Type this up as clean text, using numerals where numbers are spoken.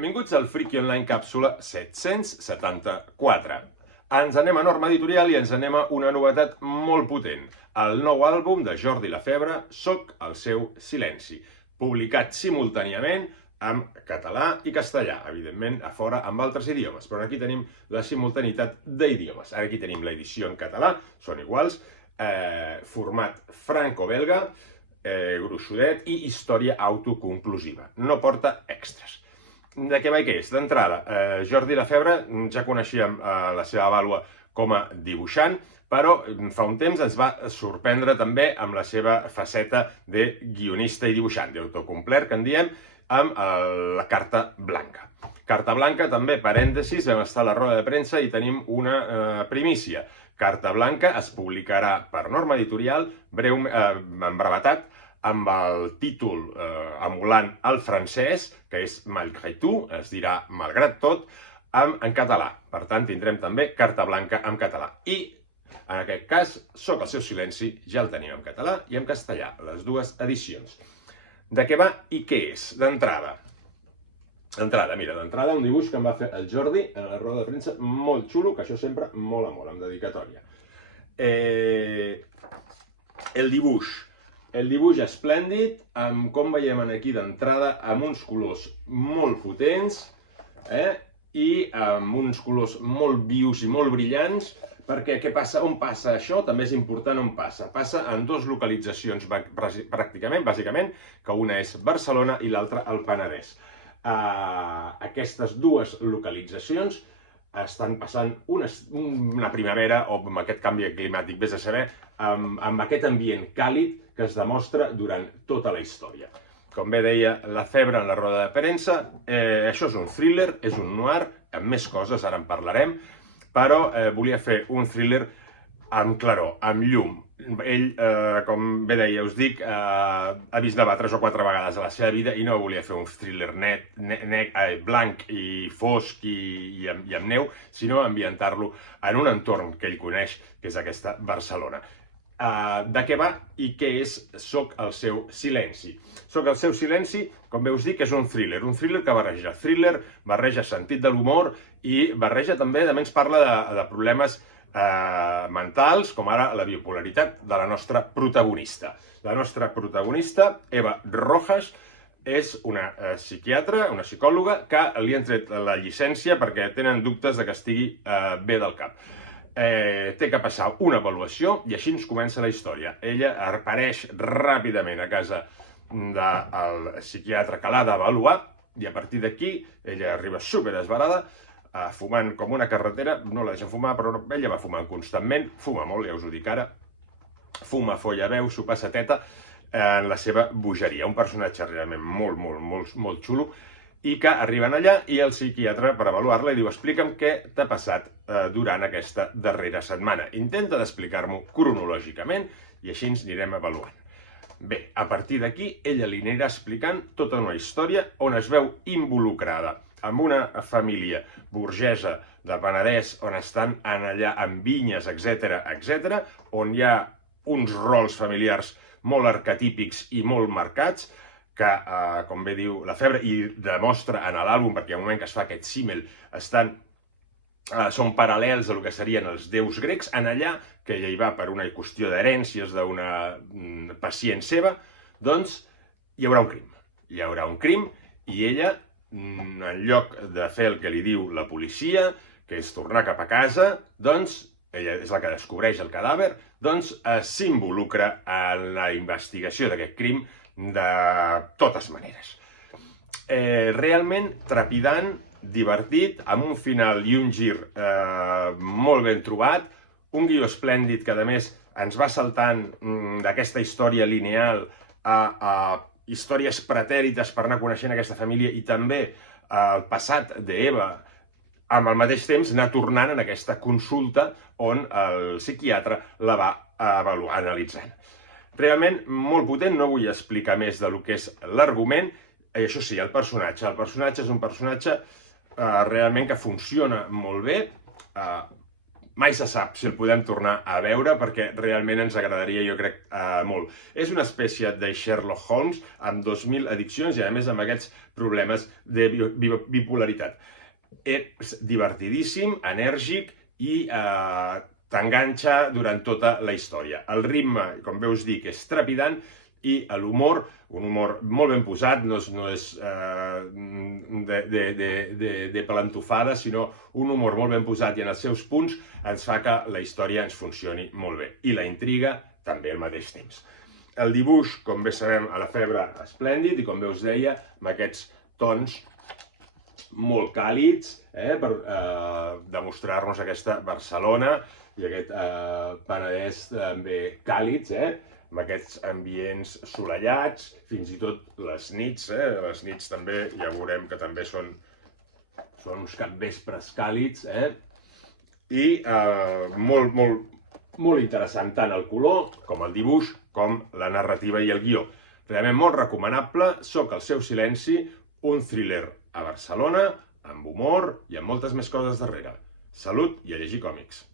Benvinguts al Friki Online càpsula 774. Ens anem a Norma Editorial i ens anem a una novetat molt potent. El nou àlbum de Jordi Lafebre, Soc el seu silenci, publicat simultàniament en català i castellà, evidentment a fora amb altres idiomes, però aquí tenim la simultaneïtat d'idiomes. Ara aquí tenim l'edició en català, són iguals, format franco-belga, gruixudet i història autoconclusiva. No porta extras. De què va i què és? D'entrada, Jordi Lafebre, ja coneixíem la seva vàlua com a dibuixant, però fa un temps ens va sorprendre també amb la seva faceta de guionista i dibuixant, d'autocomplet, que en diem, amb la Carta Blanca. Carta Blanca, també, parèntesis, vam estar a la roda de premsa i tenim una primícia. Carta Blanca es publicarà per Norma Editorial, en brevetat, amb el títol emulant el francès, que és Malgré tout, es dirà Malgrat tot, en català. Per tant, tindrem també Carta Blanca en català. I, en aquest cas, Soc el seu silenci, ja el tenim en català i en castellà, les dues edicions. De què va i què és? D'entrada, un dibuix que em va fer el Jordi en la roda de premsa, molt xulo, que això sempre mola molt, amb dedicatòria. El dibuix esplèndid, com veiem aquí d'entrada, amb uns colors molt potents i amb uns colors molt vius i molt brillants, perquè què passa? On passa això? També és important on passa. Passa en dues localitzacions, pràcticament, bàsicament, que una és Barcelona i l'altra el Penedès. Aquestes dues localitzacions estan passant una primavera, o amb aquest canvi climàtic, vés a saber, amb aquest ambient càlid que es demostra durant tota la història. Com bé deia Lafebre en la roda de premsa, això és un thriller, és un noir, amb més coses, ara en parlarem, però volia fer un thriller amb claror, amb llum. Ell, com bé deia, us dic, ha vist nevar 3 o 4 vegades a la seva vida i no volia fer un thriller blanc i fosc i amb neu, sinó ambientar-lo en un entorn que ell coneix, que és aquesta Barcelona. De què va i què és Soc el seu silenci? Soc el seu silenci, com bé us dic, és un thriller que barreja thriller, barreja sentit de l'humor i barreja també, també ens parla de problemes mentals, com ara la bipolaritat de la nostra protagonista. La nostra protagonista, Eva Rojas, és una psiquiatra, una psicòloga, que li han tret la llicència perquè tenen dubtes de que estigui bé del cap. Té que passar una avaluació i així ens comença la història. Ella apareix ràpidament a casa del psiquiatre que l'ha d'avaluar i a partir d'aquí ella arriba superesverada, fumant com una carretera, no la deixa fumar, però ella va fumant constantment, fuma molt, ja us ho dic ara, fuma, folla, veu, s'ho passa teta en la seva bogeria. Un personatge realment molt xulo, i que arriben allà i el psiquiatre, per avaluar-la, li diu: explica'm què t'ha passat durant aquesta darrera setmana. Intenta d'explicar-m'ho cronològicament i així ens anirem avaluant. Bé, a partir d'aquí, ella li anirà explicant tota una història on es veu involucrada amb una família burgesa de Penedès on estan allà amb vinyes, etc., on hi ha uns rols familiars molt arquetípics i molt marcats, que, com bé diu Lafebre, i demostra en l'àlbum, perquè al moment que es fa aquest símil són paral·lels a el que serien els déus grecs, en allà, que ella hi va per una qüestió d'herències d'una pacient seva, doncs hi haurà un crim. Hi haurà un crim i ella, en lloc de fer el que li diu la policia, que és tornar cap a casa, doncs, ella és la que descobreix el cadàver, doncs s'involucra en la investigació d'aquest crim de totes maneres. Realment trepidant, divertit, amb un final i un gir molt ben trobat, un guió esplèndid que a més ens va saltant d'aquesta història lineal a històries pretèrites per anar coneixent aquesta família i també el passat d'Eva, amb al mateix temps anar tornant en aquesta consulta on el psiquiatre la va avaluar, analitzant. Realment molt potent, no vull explicar més del que és l'argument. Això sí, el personatge és un personatge realment que funciona molt bé, mai se sap si el podem tornar a veure perquè realment ens agradaria, jo crec, molt. És una espècie de Sherlock Holmes amb 2.000 addiccions i a més amb aquests problemes de bipolaritat. És divertidíssim, enèrgic i t'enganxa durant tota la història. El ritme, com veus dic, és trepidant i l'humor, un humor molt ben posat, no és de palantofada, sinó un humor molt ben posat i en els seus punts ens fa que la història ens funcioni molt bé. I la intriga també al mateix temps. El dibuix, com bé sabem, a la Febre, esplèndid, i com bé us deia, amb aquests tons molt càlids, per demostrar-nos aquesta Barcelona i aquest Penedès també càlids, amb aquests ambients solellats, fins i tot les nits, les nits també ja veurem que també són uns capvespres càlids, i molt interessant tant el color com el dibuix com la narrativa i el guió. Realment molt recomanable, Soc el seu silenci, un thriller a Barcelona, amb humor i amb moltes més coses darrere. Salut i a llegir còmics!